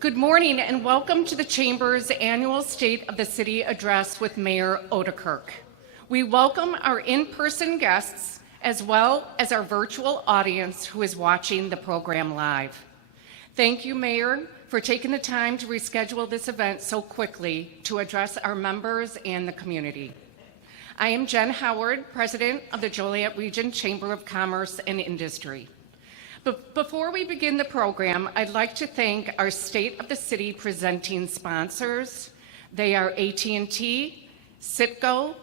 Good morning and welcome to the Chamber's annual State of the City Address with Mayor Odekirk. We welcome our in-person guests as well as our virtual audience who is watching the program live. Thank you, Mayor, for taking the time to reschedule this event so quickly to address our members and the community. I am Jen Howard, President of the Joliet Region Chamber of Commerce and Industry. But before we begin the program, I'd like to thank our State of the City presenting sponsors. They are AT&T, Citgo,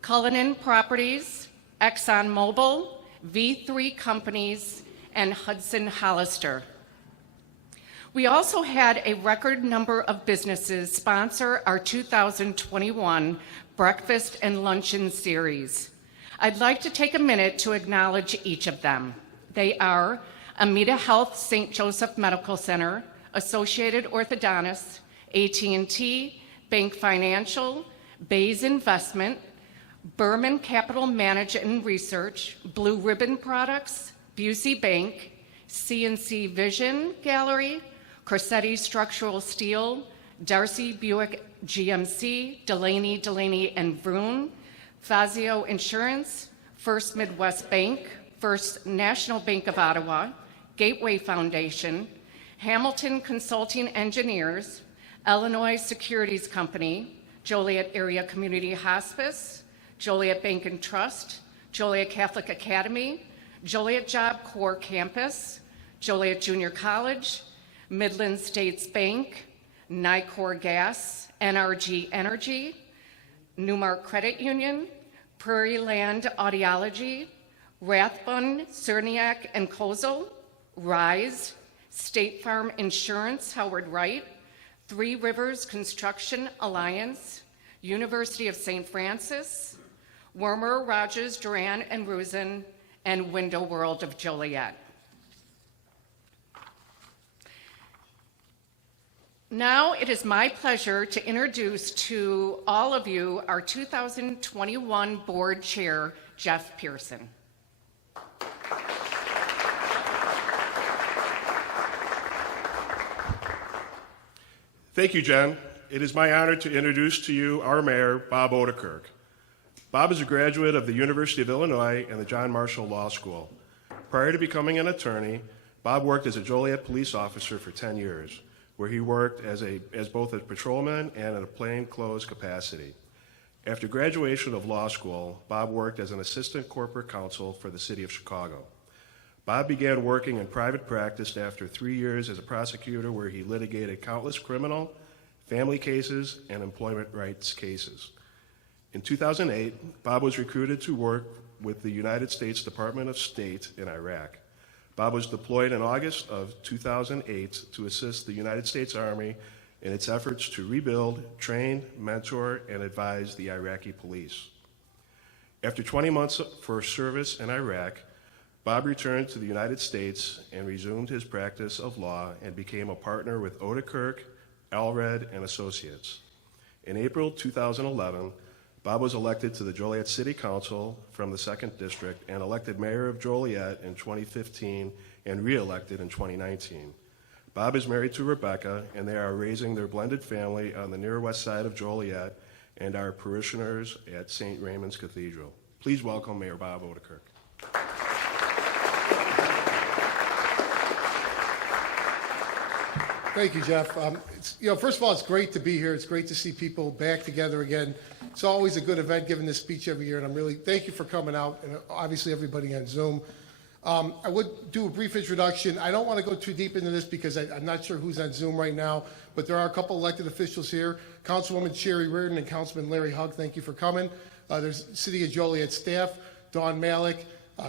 Cullinan Properties, ExxonMobil, V3 Companies, and Hudson Hollister. We also had a record number of businesses sponsor our 2021 Breakfast and Luncheon Series. I'd like to take a minute to acknowledge each of them. They are Amita Health St. Joseph Medical Center, Associated Orthodontists, AT&T, Bank Financial, Bays Investment, Berman Capital Management and Research, Blue Ribbon Products, Busey Bank, CNC Vision Gallery, Corsetti Structural Steel, Darcy Buick GMC, Delaney and Vroon, Fazio Insurance, First Midwest Bank, First National Bank of Ottawa, Gateway Foundation, Hamilton Consulting Engineers, Illinois Securities Company, Joliet Area Community Hospice, Joliet Bank and Trust, Joliet Catholic Academy, Joliet Job Corps Campus, Joliet Junior College, Midland States Bank, Nicor Gas, NRG Energy, Newmark Credit Union, Prairie Land Audiology, Rathbun, Cerniak and Kozel, RISE, State Farm Insurance, Howard Wright, Three Rivers Construction Alliance, University of St. Francis, Wormer, Rogers, Duran and Rusin, and Window World of Joliet. Now it is my pleasure to introduce to all of you our 2021 Board Chair, Jeff Pearson. Thank you, Jen. It is my honor to introduce to you our mayor, Bob Odekirk. Bob is a graduate of the University of Illinois and the John Marshall Law School. Prior to becoming an attorney, Bob worked as a Joliet police officer for 10 years, where he worked as both a patrolman and in a plainclothes capacity. After graduation of law school, Bob worked as an assistant corporate counsel for the city of Chicago. Bob began working in private practice after 3 years as a prosecutor, where he litigated countless criminal, family cases, and employment rights cases. In 2008, Bob was recruited to work with the United States Department of State in Iraq. Bob was deployed in August of 2008 to assist the United States Army in its efforts to rebuild, train, mentor, and advise the Iraqi police. After 20 months for service in Iraq, Bob returned to the United States and resumed his practice of law and became a partner with Odekirk, Allred, and Associates. In April 2011, Bob was elected to the Joliet City Council from the 2nd District and elected mayor of Joliet in 2015 and re-elected in 2019. Bob is married to Rebecca, and they are raising their blended family on the near west side of Joliet and are parishioners at St. Raymond's Cathedral. Please welcome Mayor Bob Odekirk. Thank you, Jeff. First of all, it's great to be here. It's great to see people back together again. It's always a good event giving this speech every year, and I'm really thank you for coming out, and obviously everybody on Zoom. I would do a brief introduction. I don't want to go too deep into this because I'm not sure who's on Zoom right now, but there are a couple elected officials here. Councilwoman Sherry Reardon and Councilman Larry Hug, thank you for coming. There's City of Joliet staff, Dawn Malik,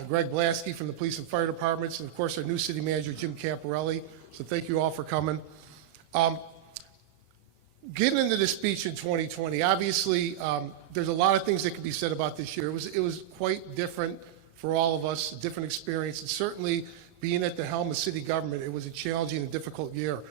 Greg Blasky from the Police and Fire Departments, and of course our new city manager, Jim Camparelli. So thank you all for coming. Getting into this speech in 2020, obviously there's a lot of things that can be said about this year. It was quite different for all of us, a different experience, and certainly being at the helm of city government, it was a challenging and difficult year.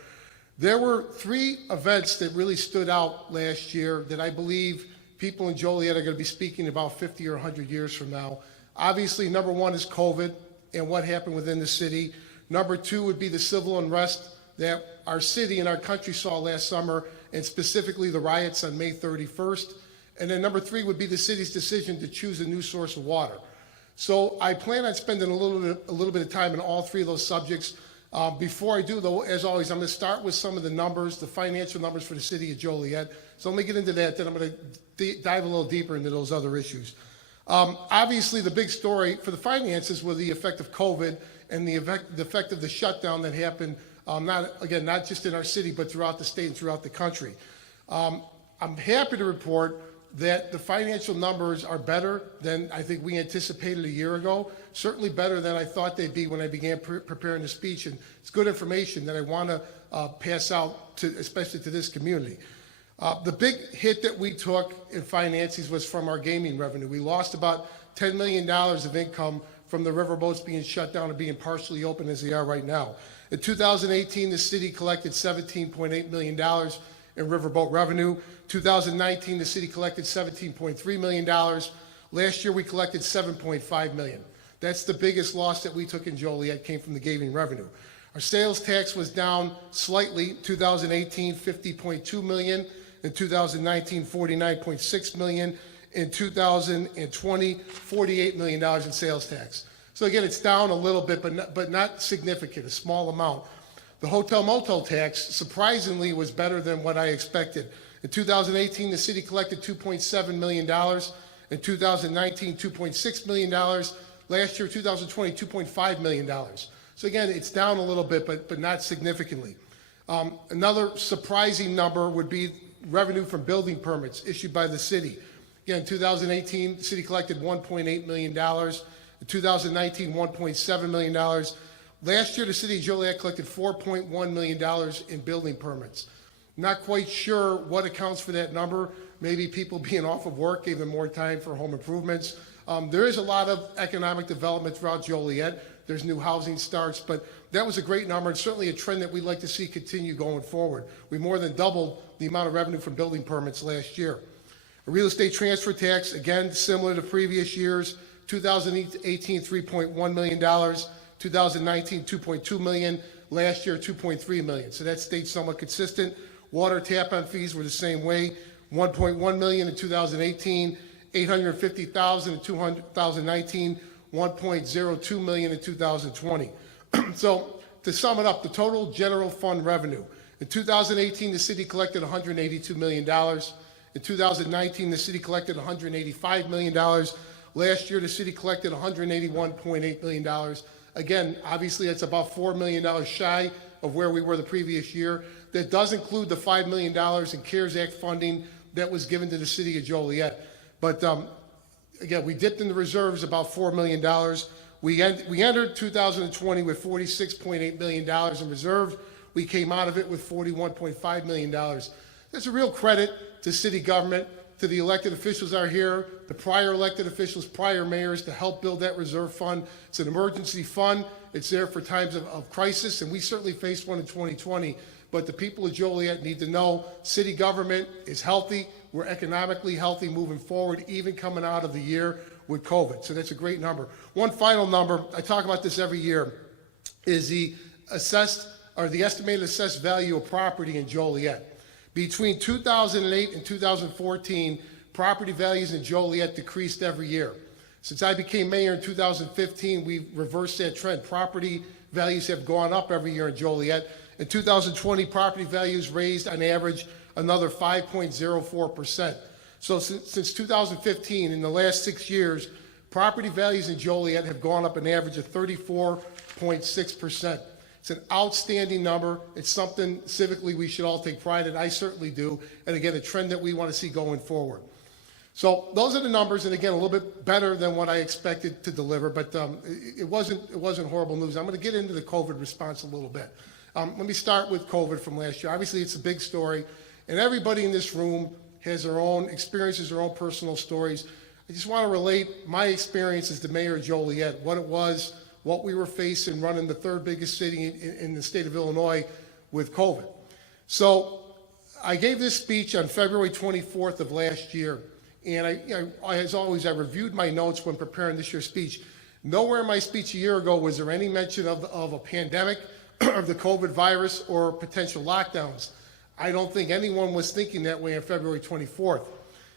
There were 3 events that really stood out last year that I believe people in Joliet are going to be speaking about 50 or 100 years from now. Obviously, number 1 is COVID and what happened within the city. Number 2 would be the civil unrest that our city and our country saw last summer, and specifically the riots on May 31st. And then number 3 would be the city's decision to choose a new source of water. So I plan on spending a little bit of time in all 3 of those subjects. Before I do, though, as always, I'm going to start with some of the numbers, the financial numbers for the city of Joliet. So let me get into that, then I'm going to dive a little deeper into those other issues. Obviously, the big story for the finances was the effect of COVID and the effect of the shutdown that happened, not just in our city, but throughout the state and throughout the country. I'm happy to report that the financial numbers are better than I think we anticipated a year ago, certainly better than I thought they'd be when I began preparing the speech, and it's good information that I want to pass out, especially to this community. The big hit that we took in finances was from our gaming revenue. We lost about $10 million of income from the riverboats being shut down and being partially open as they are right now. In 2018, the city collected $17.8 million in riverboat revenue. 2019, the city collected $17.3 million. Last year, we collected $7.5 million. That's the biggest loss that we took in Joliet, came from the gaming revenue. Our sales tax was down slightly. 2018, $50.2 million. In 2019, $49.6 million. In 2020, $48 million in sales tax. So again, it's down a little bit, but not significant, a small amount. The hotel motel tax, surprisingly, was better than what I expected. In 2018, the city collected $2.7 million. In 2019, $2.6 million. Last year, 2020, $2.5 million. So again, it's down a little bit, but not significantly. Another surprising number would be revenue from building permits issued by the city. Again, in 2018, the city collected $1.8 million. In 2019, $1.7 million. Last year, the city of Joliet collected $4.1 million in building permits. Not quite sure what accounts for that number. Maybe people being off of work gave them more time for home improvements. There is a lot of economic development throughout Joliet. There's new housing starts, but that was a great number and certainly a trend that we'd like to see continue going forward. We more than doubled the amount of revenue from building permits last year. A real estate transfer tax, again, similar to previous years, 2018, $3.1 million, 2019, $2.2 million, last year, $2.3 million. So that stayed somewhat consistent. Water tap-on fees were the same way, $1.1 million in 2018, $850,000 in 2019, $1.02 million in 2020. So to sum it up, the total general fund revenue. In 2018, the city collected $182 million. In 2019, the city collected $185 million. Last year, the city collected $181.8 million. Again, obviously, that's about $4 million shy of where we were the previous year. That does include the $5 million in CARES Act funding that was given to the city of Joliet. But again, we dipped in the reserves about $4 million. We entered 2020 with $46.8 million in reserves. We came out of it with $41.5 million. That's a real credit to city government, to the elected officials that are here, the prior elected officials, prior mayors, to help build that reserve fund. It's an emergency fund. It's there for times of crisis, and we certainly faced one in 2020. But the people of Joliet need to know city government is healthy. We're economically healthy moving forward, even coming out of the year with COVID. So that's a great number. One final number, I talk about this every year, is the estimated assessed value of property in Joliet. Between 2008 and 2014, property values in Joliet decreased every year. Since I became mayor in 2015, we've reversed that trend. Property values have gone up every year in Joliet. In 2020, property values raised on average another 5.04%. So since 2015, in the last 6 years, property values in Joliet have gone up an average of 34.6%. It's an outstanding number. It's something civically we should all take pride in. I certainly do. And again, a trend that we want to see going forward. So those are the numbers, and again, a little bit better than what I expected to deliver, but it wasn't horrible news. I'm going to get into the COVID response a little bit. Let me start with COVID from last year. Obviously, it's a big story, and everybody in this room has their own experiences, their own personal stories. I just want to relate my experience as the mayor of Joliet, what it was, what we were facing running the third biggest city in the state of Illinois with COVID. So I gave this speech on February 24th of last year, and I, as always, I reviewed my notes when preparing this year's speech. Nowhere in my speech a year ago was there any mention of a pandemic, of the COVID virus or potential lockdowns. I don't think anyone was thinking that way on February 24th.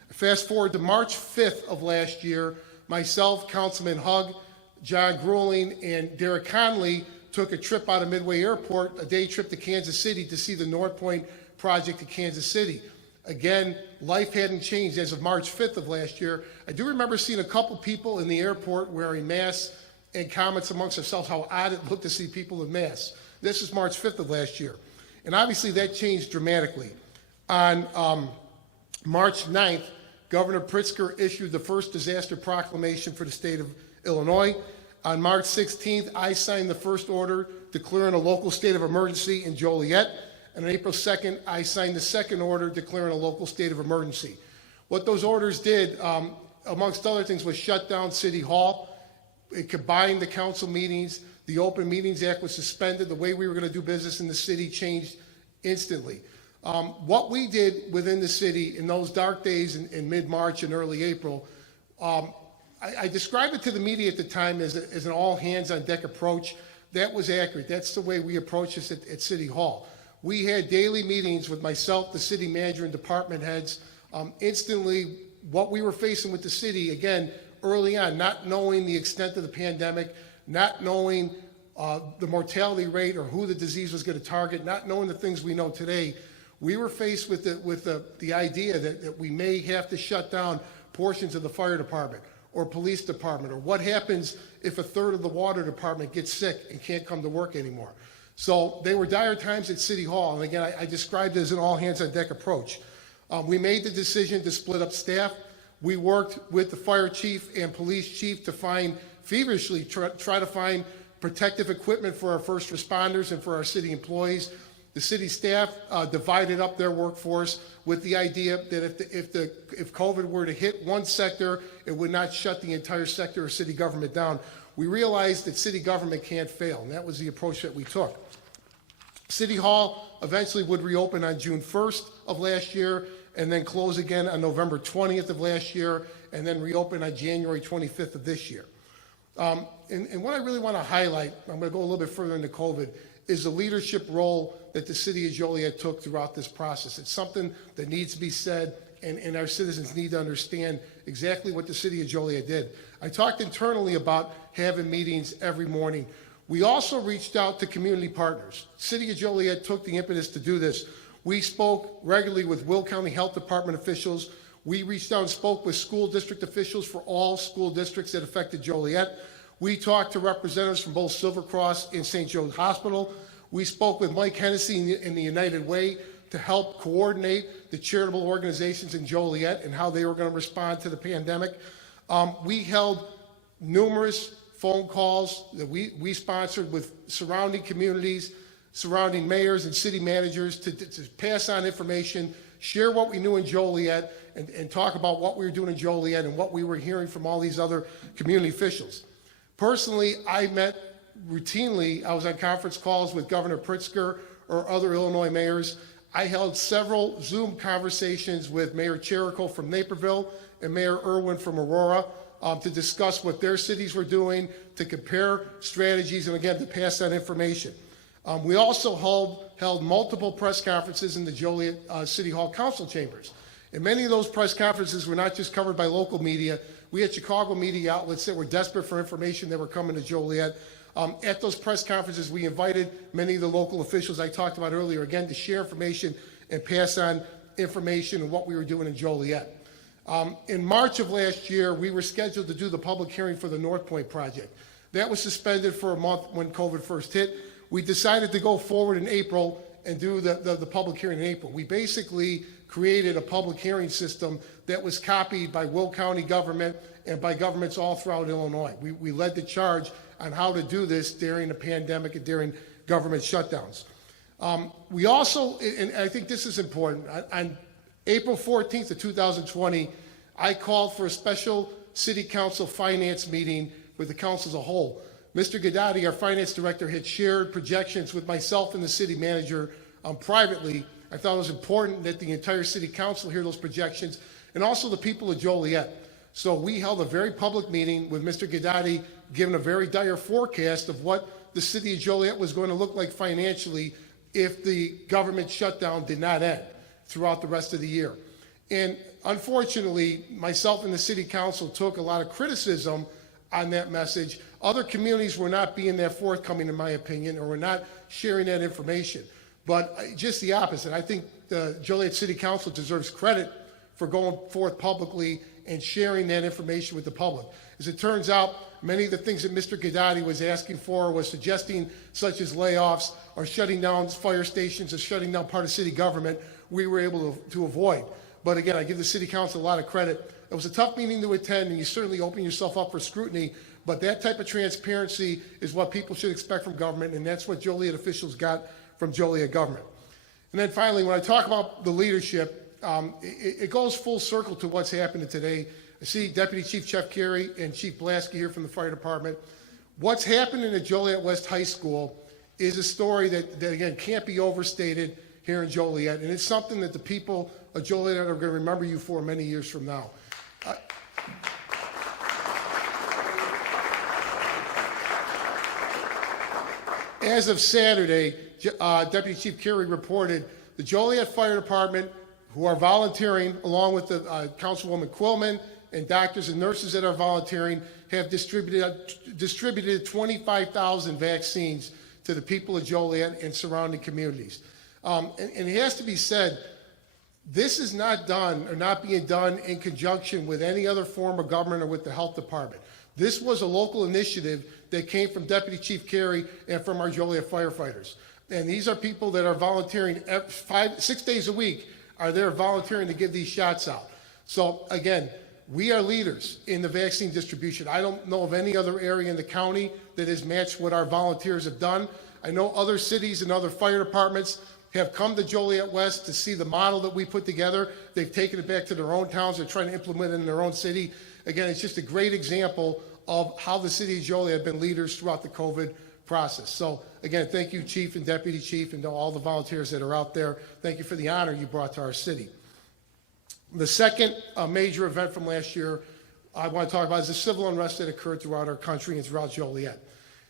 Fast forward to March 5th of last year, myself, Councilman Hugg, John Grueling, and Derek Conley took a trip out of Midway Airport, a day trip to Kansas City to see the North Point project in Kansas City. Again, life hadn't changed as of March 5th of last year. I do remember seeing a couple people in the airport wearing masks and comments amongst ourselves how odd it looked to see people with masks. This is March 5th of last year. And obviously that changed dramatically. On March 9th, Governor Pritzker issued the first disaster proclamation for the state of Illinois. On March 16th, I signed the first order declaring a local state of emergency in Joliet. And on April 2nd, I signed the second order declaring a local state of emergency. What those orders did, amongst other things, was shut down City Hall. It combined the council meetings. The Open Meetings Act was suspended. The way we were going to do business in the city changed instantly. What we did within the city in those dark days in mid-March and early April, I described it to the media at the time as an all-hands-on-deck approach. That was accurate. That's the way we approached this at City Hall. We had daily meetings with myself, the city manager, and department heads. Instantly, what we were facing with the city, again, early on, not knowing the extent of the pandemic, not knowing the mortality rate or who the disease was going to target, not knowing the things we know today, we were faced with the idea that we may have to shut down portions of the fire department or police department, or what happens if a third of the water department gets sick and can't come to work anymore. So they were dire times at City Hall, and again, I described it as an all-hands-on-deck approach. We made the decision to split up staff. We worked with the fire chief and police chief to feverishly try to find protective equipment for our first responders and for our city employees. The city staff divided up their workforce with the idea that if COVID were to hit one sector, it would not shut the entire sector of city government down. We realized that city government can't fail, and that was the approach that we took. City Hall eventually would reopen on June 1st of last year, and then close again on November 20th of last year, and then reopen on January 25th of this year. And what I really want to highlight, I'm going to go a little bit further into COVID, is the leadership role that the city of Joliet took throughout this process. It's something that needs to be said, and our citizens need to understand exactly what the city of Joliet did. I talked internally about having meetings every morning. We also reached out to community partners. City of Joliet took the impetus to do this. We spoke regularly with Will County Health Department officials. We reached out and spoke with school district officials for all school districts that affected Joliet. We talked to representatives from both Silver Cross and St. Joe's Hospital. We spoke with Mike Hennessy in the United Way to help coordinate the charitable organizations in Joliet and how they were going to respond to the pandemic. We held numerous phone calls that we sponsored with surrounding communities, surrounding mayors and city managers to pass on information, share what we knew in Joliet, and talk about what we were doing in Joliet and what we were hearing from all these other community officials. Personally, I met routinely. I was on conference calls with Governor Pritzker or other Illinois mayors. I held several Zoom conversations with Mayor Cherico from Naperville and Mayor Irwin from Aurora to discuss what their cities were doing, to compare strategies, and again, to pass that information. We also held multiple press conferences in the Joliet City Hall Council chambers. And many of those press conferences were not just covered by local media. We had Chicago media outlets that were desperate for information that were coming to Joliet. At those press conferences, we invited many of the local officials I talked about earlier, again, to share information and pass on information and what we were doing in Joliet. In March of last year, we were scheduled to do the public hearing for the North Point project. That was suspended for a month when COVID first hit. We decided to go forward in April and do the public hearing in April. We basically created a public hearing system that was copied by Will County government and by governments all throughout Illinois. We led the charge on how to do this during the pandemic and during government shutdowns. We also, and I think this is important, on April 14th of 2020, I called for a special city council finance meeting with the council as a whole. Mr. Gadati, our finance director, had shared projections with myself and the city manager privately. I thought it was important that the entire city council hear those projections, and also the people of Joliet. So we held a very public meeting with Mr. Gadati, giving a very dire forecast of what the city of Joliet was going to look like financially if the government shutdown did not end throughout the rest of the year. And unfortunately, myself and the city council took a lot of criticism on that message. Other communities were not being that forthcoming, in my opinion, or were not sharing that information. But just the opposite. I think the Joliet City Council deserves credit for going forth publicly and sharing that information with the public. As it turns out, many of the things that Mr. Gadati was asking for was suggesting, such as layoffs or shutting down fire stations or shutting down part of city government, we were able to avoid. But again, I give the city council a lot of credit. It was a tough meeting to attend, and you certainly open yourself up for scrutiny, but that type of transparency is what people should expect from government, and that's what Joliet officials got from Joliet government. And then finally, when I talk about the leadership, it goes full circle to what's happening today. I see Deputy Chief Jeff Carey and Chief Blasky here from the fire department. What's happening at Joliet West High School is a story that again, can't be overstated here in Joliet, and it's something that the people of Joliet are going to remember you for many years from now. As of Saturday, Deputy Chief Carey reported the Joliet Fire Department, who are volunteering, along with the Councilwoman Quillman and doctors and nurses that are volunteering, have distributed 25,000 vaccines to the people of Joliet and surrounding communities. And it has to be said, this is not done or not being done in conjunction with any other form of government or with the health department. This was a local initiative that came from Deputy Chief Carey and from our Joliet firefighters. And these are people that are volunteering 6 days a week, are there volunteering to give these shots out. So again, we are leaders in the vaccine distribution. I don't know of any other area in the county that has matched what our volunteers have done. I know other cities and other fire departments have come to Joliet West to see the model that we put together. They've taken it back to their own towns. They're trying to implement it in their own city. Again, it's just a great example of how the city of Joliet have been leaders throughout the COVID process. So again, thank you, Chief and Deputy Chief, and to all the volunteers that are out there. Thank you for the honor you brought to our city. The second major event from last year I want to talk about is the civil unrest that occurred throughout our country and throughout Joliet.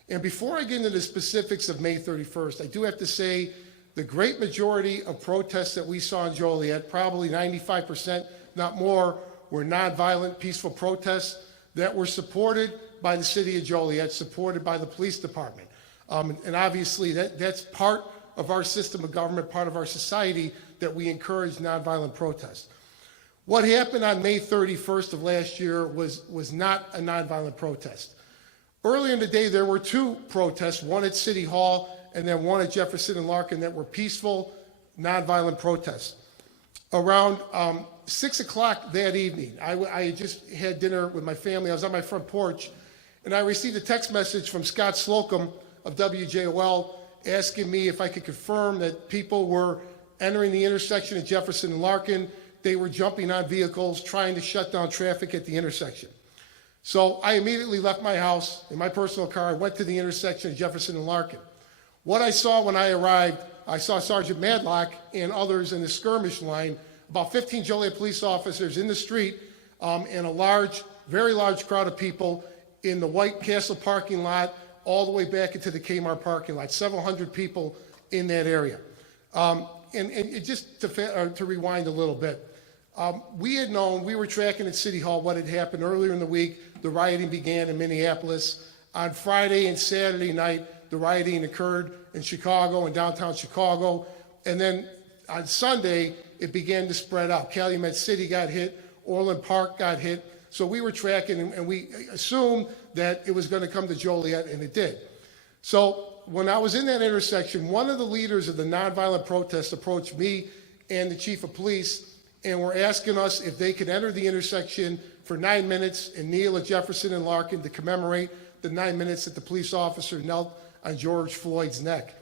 And before I get into the specifics of May 31st, I do have to say the great majority of protests that we saw in Joliet, probably 95%, not more, were nonviolent, peaceful protests that were supported by the city of Joliet, supported by the police department. And obviously that's part of our system of government, part of our society, that we encourage nonviolent protests. What happened on May 31st of last year was not a nonviolent protest. Earlier in the day, there were two protests, one at City Hall and then one at Jefferson and Larkin, that were peaceful, nonviolent protests. Around 6 o'clock that evening, I had just had dinner with my family. I was on my front porch, and I received a text message from Scott Slocum of WJOL asking me if I could confirm that people were entering the intersection at Jefferson and Larkin. They were jumping on vehicles, trying to shut down traffic at the intersection. So I immediately left my house in my personal car. I went to the intersection of Jefferson and Larkin. What I saw when I arrived, I saw Sergeant Madlock and others in the skirmish line, about 15 Joliet police officers in the street, and a very large crowd of people in the White Castle parking lot, all the way back into the Kmart parking lot, several hundred people in that area. And just to rewind a little bit, we had known, we were tracking at City Hall what had happened earlier in the week. The rioting began in Minneapolis. On Friday and Saturday night, the rioting occurred in Chicago and downtown Chicago. And then on Sunday, it began to spread out. Calumet City got hit, Orland Park got hit. So we were tracking, and we assumed that it was going to come to Joliet, and it did. So when I was in that intersection, one of the leaders of the nonviolent protests approached me and the chief of police and were asking us if they could enter the intersection for 9 minutes and kneel at Jefferson and Larkin to commemorate the 9 minutes that the police officer knelt on George Floyd's neck.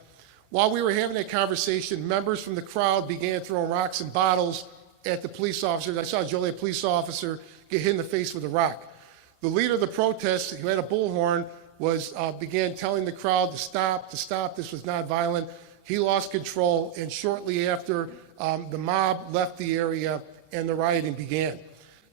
While we were having that conversation, members from the crowd began throwing rocks and bottles at the police officers. I saw a Joliet police officer get hit in the face with a rock. The leader of the protest, who had a bullhorn, began telling the crowd to stop, this was not violent. He lost control, and shortly after, the mob left the area and the rioting began.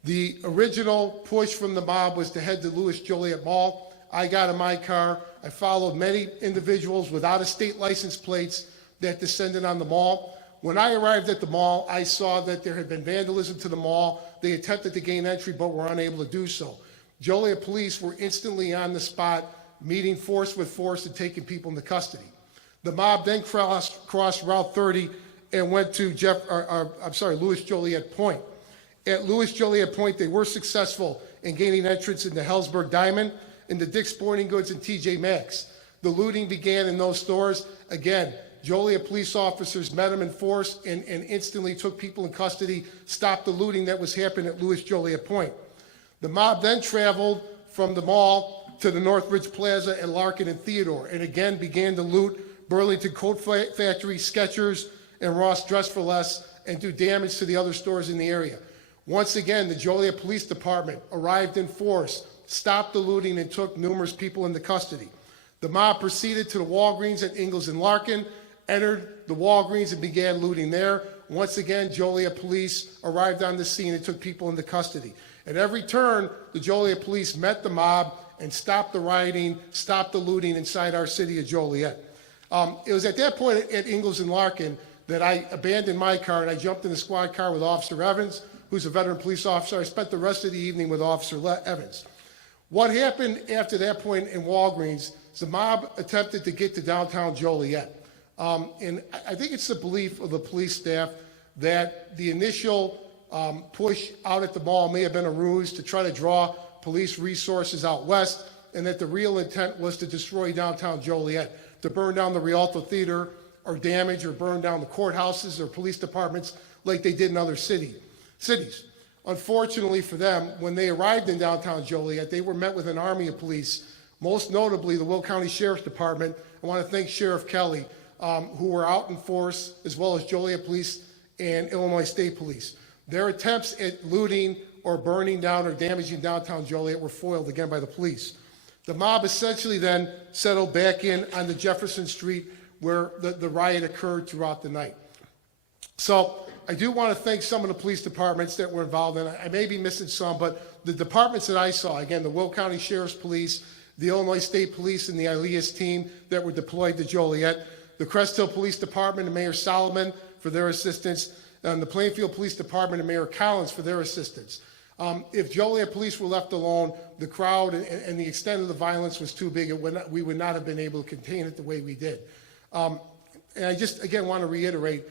The original push from the mob was to head to Louis Joliet Mall. I got in my car, I followed many individuals with out-of-state license plates that descended on the mall. When I arrived at the mall, I saw that there had been vandalism to the mall. They attempted to gain entry, but were unable to do so. Joliet police were instantly on the spot, meeting force with force and taking people into custody. The mob then crossed Route 30 and went to Louis Joliet Point. At Louis Joliet Point, they were successful in gaining entrance into Hellsberg Diamond, into Dick's Sporting Goods, and TJ Maxx. The looting began in those stores. Again, Joliet police officers met them in force and instantly took people in custody, stopped the looting that was happening at Louis Joliet Point. The mob then traveled from the mall to the Northridge Plaza and Larkin and Theodore, and again began to loot Burlington Coat Factory, Skechers, and Ross Dress for Less, and do damage to the other stores in the area. Once again, the Joliet Police Department arrived in force, stopped the looting, and took numerous people into custody. The mob proceeded to the Walgreens at Ingalls and Larkin, entered the Walgreens and began looting there. Once again, Joliet police arrived on the scene and took people into custody. At every turn, the Joliet police met the mob and stopped the rioting, stopped the looting inside our city of Joliet. It was at that point at Ingalls and Larkin that I abandoned my car and I jumped in the squad car with Officer Evans, who's a veteran police officer. I spent the rest of the evening with Officer Evans. What happened after that point in Walgreens is the mob attempted to get to downtown Joliet. And I think it's the belief of the police staff that the initial push out at the mall may have been a ruse to try to draw police resources out west, and that the real intent was to destroy downtown Joliet, to burn down the Rialto Theater or damage or burn down the courthouses or police departments like they did in other cities. Unfortunately for them, when they arrived in downtown Joliet, they were met with an army of police, most notably the Will County Sheriff's Department. I want to thank Sheriff Kelly, who were out in force, as well as Joliet Police and Illinois State Police. Their attempts at looting or burning down or damaging downtown Joliet were foiled again by the police. The mob essentially then settled back in on the Jefferson Street where the riot occurred throughout the night. So I do want to thank some of the police departments that were involved, and I may be missing some, but the departments that I saw, again, the Will County Sheriff's Police, the Illinois State Police, and the ILEAS team that were deployed to Joliet, the Crest Hill Police Department and Mayor Solomon for their assistance, and the Plainfield Police Department and Mayor Collins for their assistance. If Joliet police were left alone, the crowd and the extent of the violence was too big. We would not have been able to contain it the way we did. And I just, again, want to reiterate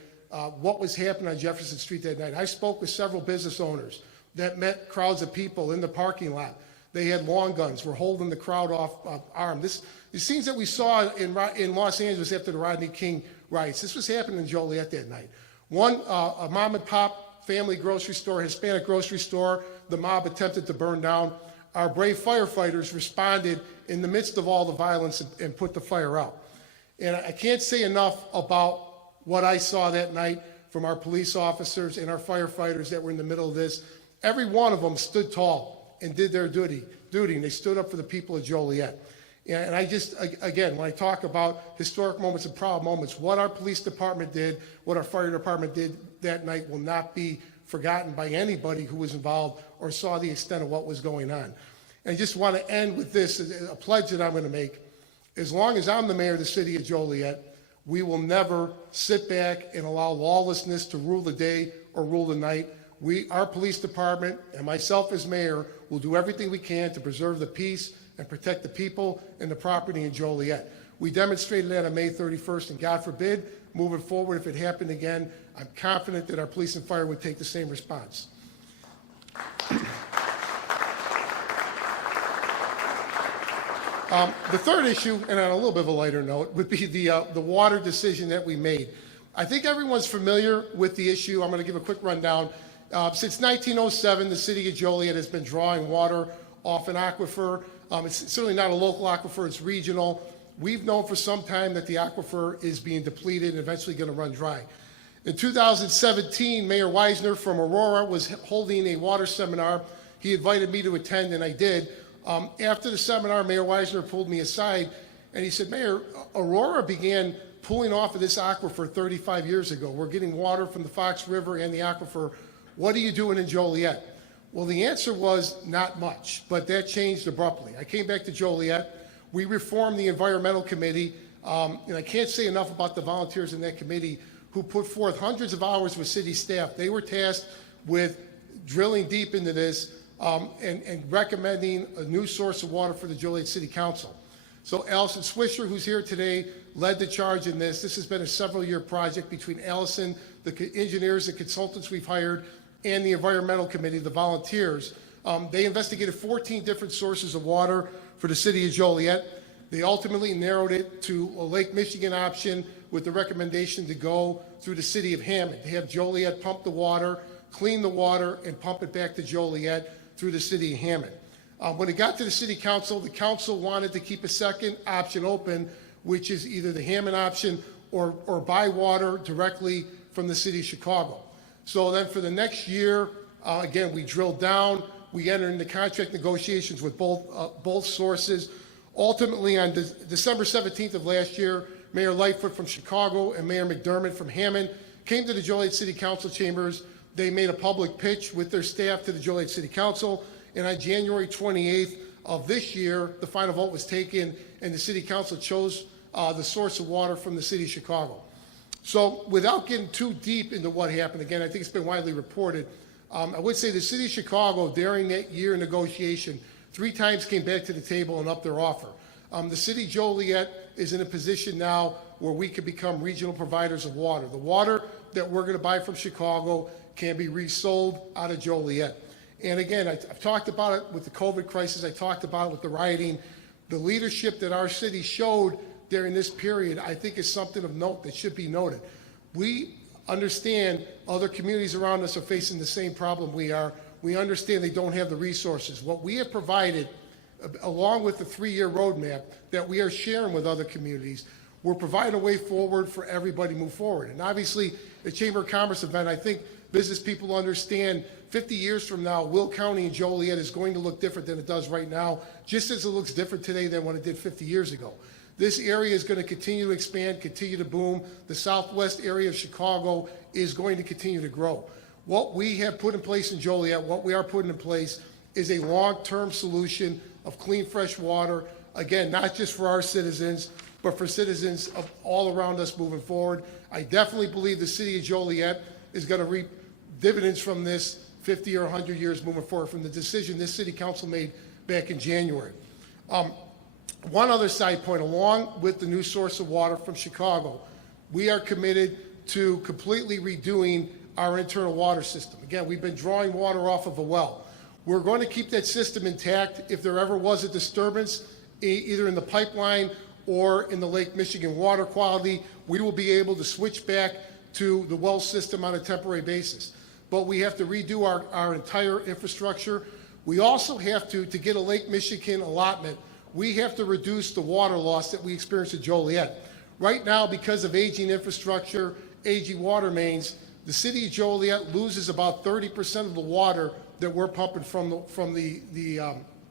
what was happening on Jefferson Street that night. I spoke with several business owners that met crowds of people in the parking lot. They had long guns, were holding the crowd off armed. The scenes that we saw in Los Angeles after the Rodney King riots, this was happening in Joliet that night. One, a mom and pop family grocery store, Hispanic grocery store, the mob attempted to burn down. Our brave firefighters responded in the midst of all the violence and put the fire out. And I can't say enough about what I saw that night from our police officers and our firefighters that were in the middle of this. Every one of them stood tall and did their duty, and they stood up for the people of Joliet. And I just, again, when I talk about historic moments and proud moments, what our police department did, what our fire department did that night will not be forgotten by anybody who was involved or saw the extent of what was going on. And I just want to end with this, a pledge that I'm going to make. As long as I'm the mayor of the city of Joliet, we will never sit back and allow lawlessness to rule the day or rule the night. Our police department and myself as mayor will do everything we can to preserve the peace and protect the people and the property in Joliet. We demonstrated that on May 31st, and God forbid, moving forward, if it happened again, I'm confident that our police and fire would take the same response. The third issue, and on a little bit of a lighter note, would be the water decision that we made. I think everyone's familiar with the issue. I'm going to give a quick rundown. Since 1907, the city of Joliet has been drawing water off an aquifer. It's certainly not a local aquifer, it's regional. We've known for some time that the aquifer is being depleted and eventually going to run dry. In 2017, Mayor Weisner from Aurora was holding a water seminar. He invited me to attend, and I did. After the seminar, Mayor Weisner pulled me aside, and he said, Mayor, Aurora began pulling off of this aquifer 35 years ago. We're getting water from the Fox River and the aquifer. What are you doing in Joliet? Well, the answer was not much, but that changed abruptly. I came back to Joliet. We reformed the Environmental Committee, and I can't say enough about the volunteers in that committee who put forth hundreds of hours with city staff. They were tasked with drilling deep into this and recommending a new source of water for the Joliet City Council. So Allison Swisher, who's here today, led the charge in this. This has been a several-year project between Allison, the engineers, the consultants we've hired, and the Environmental Committee, the volunteers. They investigated 14 different sources of water for the city of Joliet. They ultimately narrowed it to a Lake Michigan option with the recommendation to go through the city of Hammond, to have Joliet pump the water, clean the water, and pump it back to Joliet through the city of Hammond. When it got to the city council, the council wanted to keep a second option open, which is either the Hammond option or buy water directly from the city of Chicago. So then for the next year, again, we drilled down, we entered into contract negotiations with both sources. Ultimately, on December 17th of last year, Mayor Lightfoot from Chicago and Mayor McDermott from Hammond came to the Joliet City Council chambers. They made a public pitch with their staff to the Joliet City Council, and on January 28th of this year, the final vote was taken, and the City Council chose the source of water from the City of Chicago. So without getting too deep into what happened, again, I think it's been widely reported, I would say the City of Chicago, during that year negotiation, 3 times came back to the table and upped their offer. The City of Joliet is in a position now where we could become regional providers of water. The water that we're going to buy from Chicago can be resold out of Joliet. And again, I've talked about it with the COVID crisis. I talked about it with the rioting. The leadership that our city showed during this period, I think, is something of note that should be noted. We understand other communities around us are facing the same problem we are. We understand they don't have the resources. What we have provided, along with the 3-year roadmap that we are sharing with other communities, we're providing a way forward for everybody to move forward. And obviously, the Chamber of Commerce event, I think business people understand 50 years from now, Will County and Joliet is going to look different than it does right now, just as it looks different today than when it did 50 years ago. This area is going to continue to expand, continue to boom. The southwest area of Chicago is going to continue to grow. What we have put in place in Joliet, what we are putting in place, is a long-term solution of clean, fresh water, again, not just for our citizens, but for citizens of all around us moving forward. I definitely believe the city of Joliet is going to reap dividends from this 50 or 100 years moving forward from the decision this city council made back in January. One other side point, along with the new source of water from Chicago, we are committed to completely redoing our internal water system. Again, we've been drawing water off of a well. We're going to keep that system intact. If there ever was a disturbance, either in the pipeline or in the Lake Michigan water quality, we will be able to switch back to the well system on a temporary basis. But we have to redo our entire infrastructure. We also have to get a Lake Michigan allotment, we have to reduce the water loss that we experience at Joliet. Right now, because of aging infrastructure, aging water mains, the city of Joliet loses about 30% of the water that we're pumping from the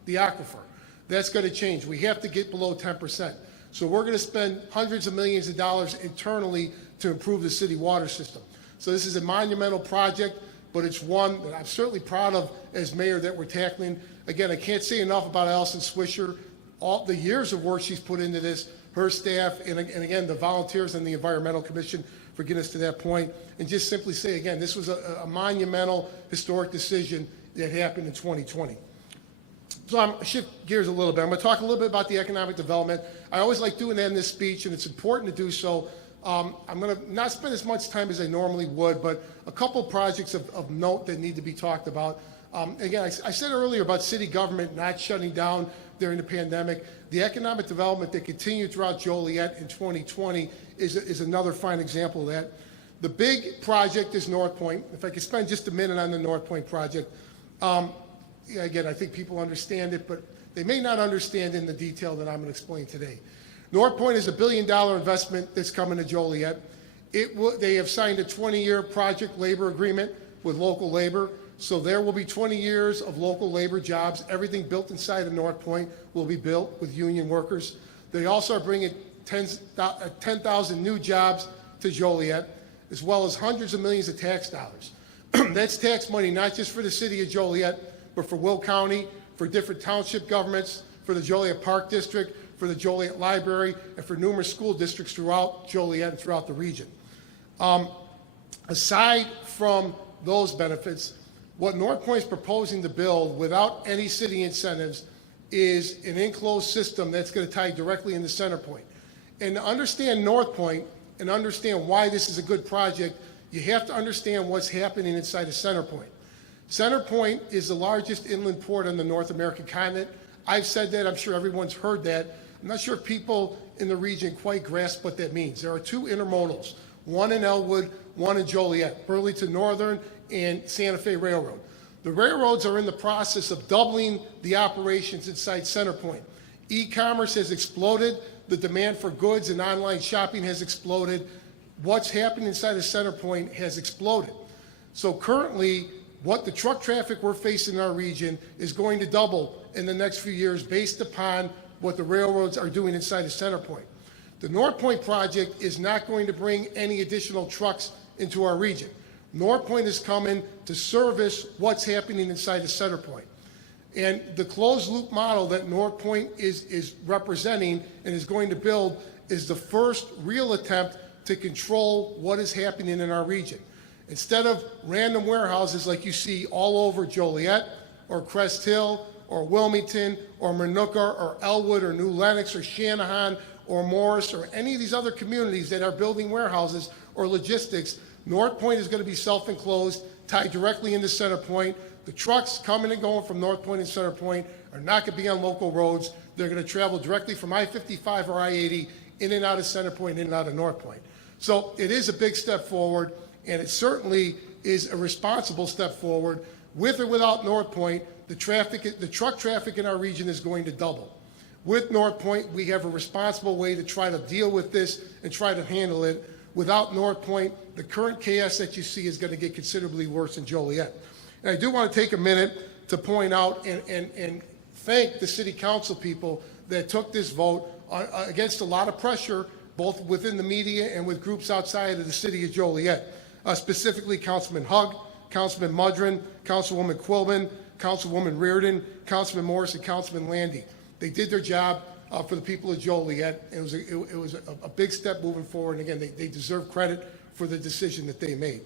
aquifer. That's going to change. We have to get below 10%. So we're going to spend hundreds of millions of dollars internally to improve the city water system. So this is a monumental project, but it's one that I'm certainly proud of as mayor that we're tackling. Again, I can't say enough about Allison Swisher, all the years of work she's put into this, her staff, and again, the volunteers and the Environmental Commission for getting us to that point. And just simply say, again, this was a monumental, historic decision that happened in 2020. So I'm going to shift gears a little bit. I'm going to talk a little bit about the economic development. I always like doing that in this speech, and it's important to do so. I'm going to not spend as much time as I normally would, but a couple projects of note that need to be talked about. Again, I said earlier about city government not shutting down during the pandemic. The economic development that continued throughout Joliet in 2020 is another fine example of that. The big project is North Point. If I could spend just a minute on the North Point project. Again, I think people understand it, but they may not understand in the detail that I'm going to explain today. North Point is a $1 billion investment that's coming to Joliet. They have signed a 20-year project labor agreement with local labor, so there will be 20 years of local labor jobs. Everything built inside of North Point will be built with union workers. They also are bringing 10,000 new jobs to Joliet, as well as hundreds of millions of tax dollars. That's tax money not just for the city of Joliet, but for Will County, for different township governments, for the Joliet Park District, for the Joliet Library, and for numerous school districts throughout Joliet and throughout the region. Aside from those benefits, what North Point is proposing to build without any city incentives is an enclosed system that's going to tie directly into Center Point. And to understand North Point and understand why this is a good project, you have to understand what's happening inside of Center Point. Center Point is the largest inland port on the North American continent. I've said that. I'm sure everyone's heard that. I'm not sure if people in the region quite grasp what that means. There are two intermodals, one in Elwood, one in Joliet, Burlington Northern and Santa Fe Railroad. The railroads are in the process of doubling the operations inside Center Point. E-commerce has exploded. The demand for goods and online shopping has exploded. What's happening inside of Center Point has exploded. So currently, what the truck traffic we're facing in our region is going to double in the next few years based upon what the railroads are doing inside of Center Point. The North Point project is not going to bring any additional trucks into our region. North Point is coming to service what's happening inside of Center Point. And the closed loop model that North Point is representing and is going to build is the first real attempt to control what is happening in our region. Instead of random warehouses like you see all over Joliet or Crest Hill or Wilmington or Minooka or Elwood or New Lenox or Shanahan or Morris or any of these other communities that are building warehouses or logistics, North Point is going to be self-enclosed, tied directly into Center Point. The trucks coming and going from North Point and Center Point are not going to be on local roads. They're going to travel directly from I-55 or I-80 in and out of Center Point, in and out of North Point. So it is a big step forward, and it certainly is a responsible step forward. With or without North Point, the truck traffic in our region is going to double. With North Point, we have a responsible way to try to deal with this and try to handle it. Without North Point, the current chaos that you see is going to get considerably worse in Joliet. And I do want to take a minute to point out and thank the city council people that took this vote against a lot of pressure, both within the media and with groups outside of the city of Joliet. Specifically, Councilman Hugg, Councilman Mudrin, Councilwoman Quilman, Councilwoman Reardon, Councilman Morris, and Councilman Landy. They did their job for the people of Joliet. It was a big step moving forward, and again, they deserve credit for the decision that they made.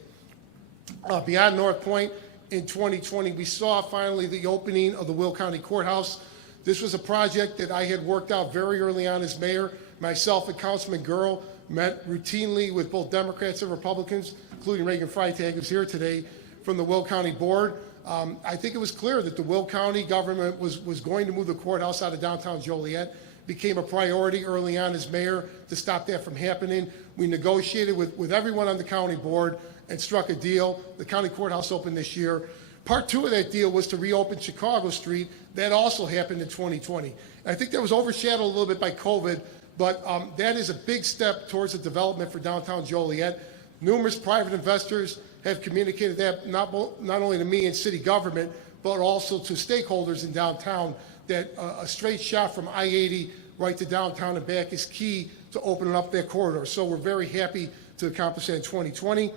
Beyond North Point, in 2020, we saw finally the opening of the Will County Courthouse. This was a project that I had worked out very early on as mayor. Myself and Councilman Gurl met routinely with both Democrats and Republicans, including Reagan Freitag, who's here today, from the Will County Board. I think it was clear that the Will County government was going to move the courthouse out of downtown Joliet. Became a priority early on as mayor to stop that from happening. We negotiated with everyone on the county board and struck a deal. The county courthouse opened this year. Part two of that deal was to reopen Chicago Street. That also happened in 2020. And I think that was overshadowed a little bit by COVID, but that is a big step towards the development for downtown Joliet. Numerous private investors have communicated that not only to me and city government, but also to stakeholders in downtown, that a straight shot from I-80 right to downtown and back is key to opening up that corridor. So we're very happy to accomplish that in 2020.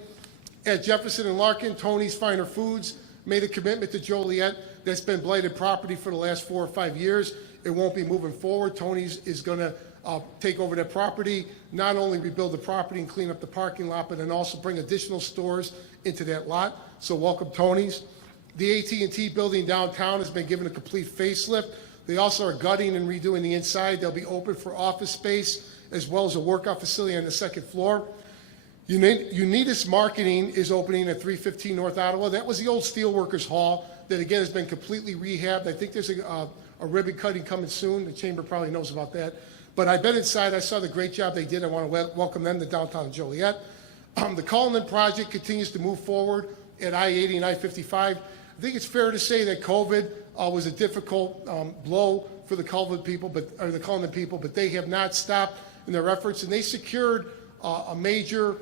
At Jefferson and Larkin, Tony's Finer Foods made a commitment to Joliet that's been blighted property for the last 4 or 5 years. It won't be moving forward. Tony's is going to take over that property, not only rebuild the property and clean up the parking lot, but then also bring additional stores into that lot. So welcome, Tony's. The AT&T building downtown has been given a complete facelift. They also are gutting and redoing the inside. They'll be open for office space as well as a workout facility on the second floor. Unitas Marketing is opening at 315 North Ottawa. That was the old Steelworkers Hall that, again, has been completely rehabbed. I think there's a ribbon cutting coming soon. The chamber probably knows about that. But I've been inside. I saw the great job they did. I want to welcome them to downtown Joliet. The Cullinan project continues to move forward at I-80 and I-55. I think it's fair to say that COVID was a difficult blow for the Cullinan people, but they have not stopped in their efforts, and they secured a major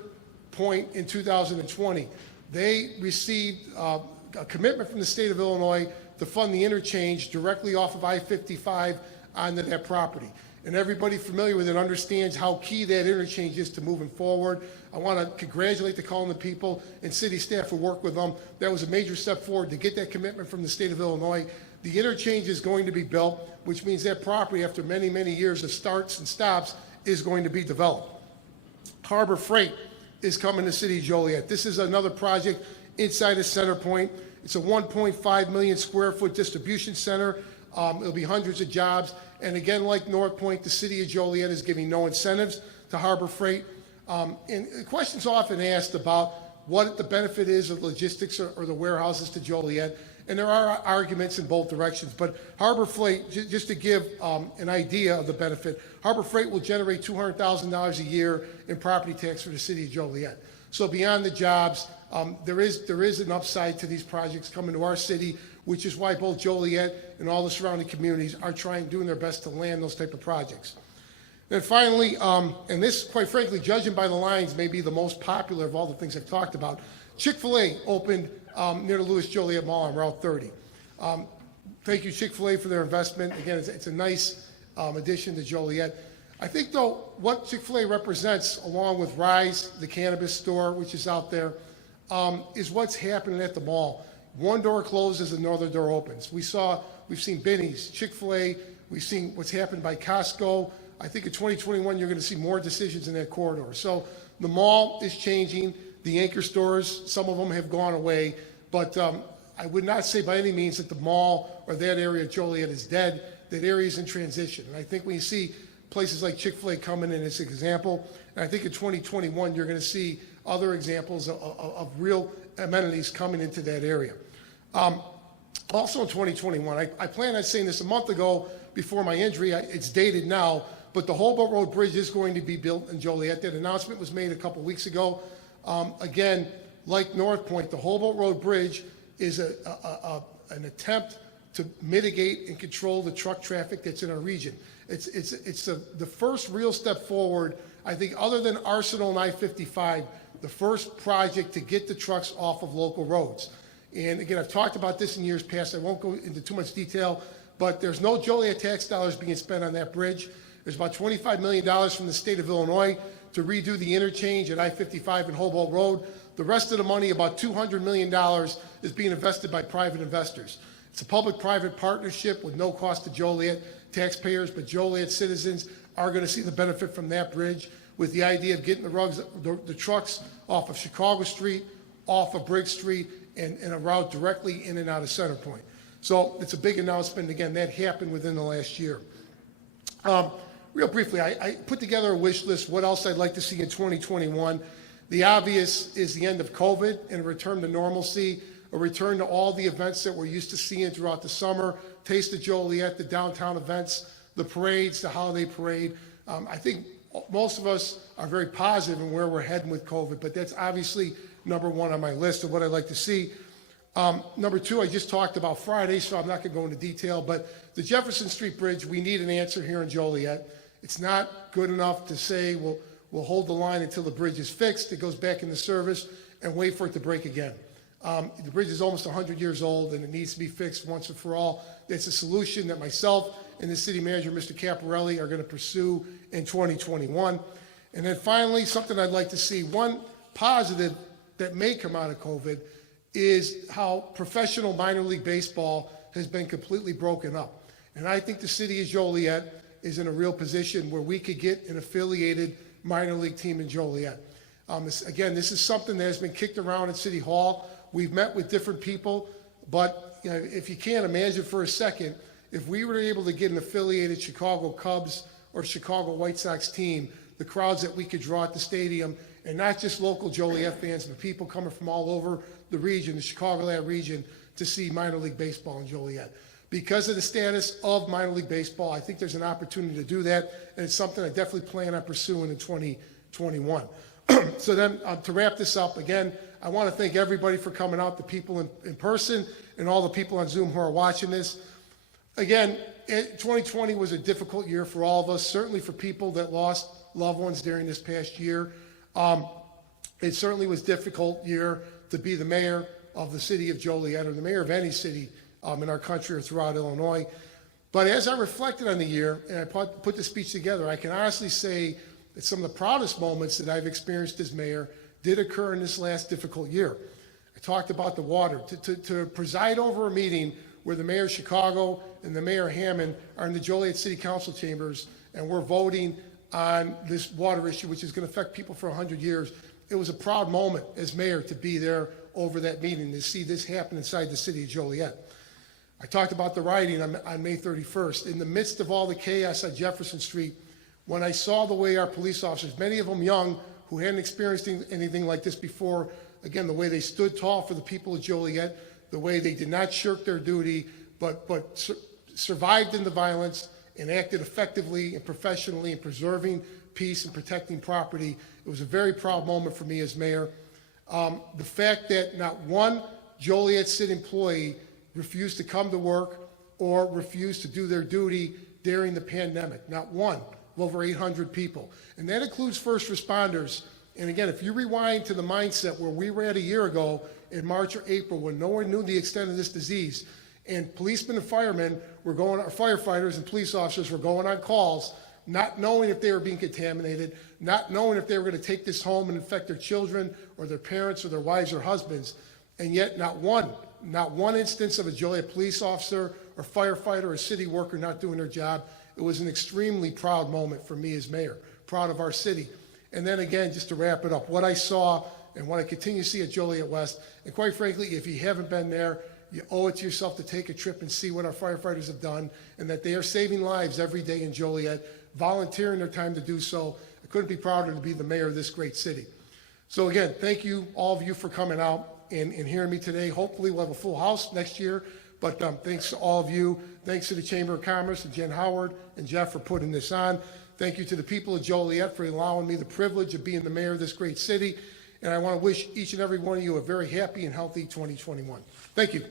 point in 2020. They received a commitment from the state of Illinois to fund the interchange directly off of I-55 onto that property. And everybody familiar with it understands how key that interchange is to moving forward. I want to congratulate the Cullinan people and city staff who worked with them. That was a major step forward to get that commitment from the state of Illinois. The interchange is going to be built, which means that property, after many, many years of starts and stops, is going to be developed. Harbor Freight is coming to City of Joliet. This is another project inside of Center Point. It's a 1.5 million square foot distribution center. It'll be hundreds of jobs. And again, like North Point, the City of Joliet is giving no incentives to Harbor Freight. And questions often asked about what the benefit is of logistics or the warehouses to Joliet. And there are arguments in both directions. But Harbor Freight, just to give an idea of the benefit, Harbor Freight will generate $200,000 a year in property tax for the City of Joliet. So beyond the jobs, there is an upside to these projects coming to our city, which is why both Joliet and all the surrounding communities are doing their best to land those type of projects. And finally, and this, quite frankly, judging by the lines, may be the most popular of all the things I've talked about, Chick-fil-A opened near the Louis Joliet Mall on Route 30. Thank you, Chick-fil-A, for their investment. Again, it's a nice addition to Joliet. I think, though, what Chick-fil-A represents, along with Rise, the cannabis store, which is out there, is what's happening at the mall. One door closes, another door opens. We've seen Binny's, Chick-fil-A, we've seen what's happened by Costco. I think in 2021, you're going to see more decisions in that corridor. So the mall is changing. The anchor stores, some of them have gone away, but I would not say by any means that the mall or that area of Joliet is dead. That area is in transition. And I think when you see places like Chick-fil-A coming in as an example, and I think in 2021, you're going to see other examples of real amenities coming into that area. Also in 2021, I planned on saying this a month ago before my injury. It's dated now, but the Holboat Road Bridge is going to be built in Joliet. That announcement was made a couple weeks ago. Again, like North Point, the Holboat Road Bridge is an attempt to mitigate and control the truck traffic that's in our region. It's the first real step forward, I think, other than Arsenal and I-55, the first project to get the trucks off of local roads. And again, I've talked about this in years past. I won't go into too much detail, but there's no Joliet tax dollars being spent on that bridge. There's about $25 million from the state of Illinois to redo the interchange at I-55 and Holboat Road. The rest of the money, about $200 million, is being invested by private investors. It's a public-private partnership with no cost to Joliet taxpayers, but Joliet citizens are going to see the benefit from that bridge, with the idea of getting the trucks off of Chicago Street, off of Briggs Street, and a route directly in and out of Center Point. So it's a big announcement. Again, that happened within the last year. Real briefly, I put together a wish list, what else I'd like to see in 2021. The obvious is the end of COVID and a return to normalcy, a return to all the events that we're used to seeing throughout the summer, Taste of Joliet, the downtown events, the parades, the holiday parade. I think most of us are very positive in where we're heading with COVID, but that's obviously number one on my list of what I'd like to see. Number two, I just talked about Friday, so I'm not going to go into detail, but the Jefferson Street Bridge, we need an answer here in Joliet. It's not good enough to say we'll hold the line until the bridge is fixed, it goes back into service, and wait for it to break again. The bridge is almost 100 years old, and it needs to be fixed once and for all. It's a solution that myself and the city manager, Mr. Caparelli, are going to pursue in 2021. And then finally, something I'd like to see, one positive that may come out of COVID is how professional minor league baseball has been completely broken up. And I think the city of Joliet is in a real position where we could get an affiliated minor league team in Joliet. Again, this is something that has been kicked around at City Hall. We've met with different people, but if you can't imagine for a second, if we were able to get an affiliated Chicago Cubs or Chicago White Sox team, the crowds that we could draw at the stadium, and not just local Joliet fans, but people coming from all over the region, the Chicagoland region, to see minor league baseball in Joliet. Because of the status of minor league baseball, I think there's an opportunity to do that, and it's something I definitely plan on pursuing in 2021. So then, to wrap this up, again, I want to thank everybody for coming out, the people in person and all the people on Zoom who are watching this. Again, 2020 was a difficult year for all of us, certainly for people that lost loved ones during this past year. It certainly was a difficult year to be the mayor of the city of Joliet, or the mayor of any city in our country or throughout Illinois. But as I reflected on the year, and I put the speech together, I can honestly say that some of the proudest moments that I've experienced as mayor did occur in this last difficult year. I talked about the water. To preside over a meeting where the mayor of Chicago and the mayor of Hammond are in the Joliet City Council chambers, and we're voting on this water issue, which is going to affect people for 100 years. It was a proud moment as mayor to be there over that meeting, to see this happen inside the city of Joliet. I talked about the rioting on May 31st. In the midst of all the chaos on Jefferson Street, when I saw the way our police officers, many of them young, who hadn't experienced anything like this before, again, the way they stood tall for the people of Joliet, the way they did not shirk their duty, but survived in the violence and acted effectively and professionally in preserving peace and protecting property. It was a very proud moment for me as mayor. The fact that not one Joliet City employee refused to come to work or refused to do their duty during the pandemic, not one, of over 800 people. And that includes first responders. And again, if you rewind to the mindset where we were at a year ago in March or April, when no one knew the extent of this disease, and policemen and firemen were going, or firefighters and police officers were going on calls, not knowing if they were being contaminated, not knowing if they were going to take this home and infect their children or their parents or their wives or husbands. And yet not one instance of a Joliet police officer or firefighter or city worker not doing their job. It was an extremely proud moment for me as mayor, proud of our city. And then again, just to wrap it up, what I saw and what I continue to see at Joliet West, and quite frankly, if you haven't been there, you owe it to yourself to take a trip and see what our firefighters have done, and that they are saving lives every day in Joliet, volunteering their time to do so. I couldn't be prouder to be the mayor of this great city. So again, thank you, all of you, for coming out and hearing me today. Hopefully we'll have a full house next year, but thanks to all of you. Thanks to the Chamber of Commerce and Jen Howard and Jeff for putting this on. Thank you to the people of Joliet for allowing me the privilege of being the mayor of this great city. And I want to wish each and every one of you a very happy and healthy 2021. Thank you.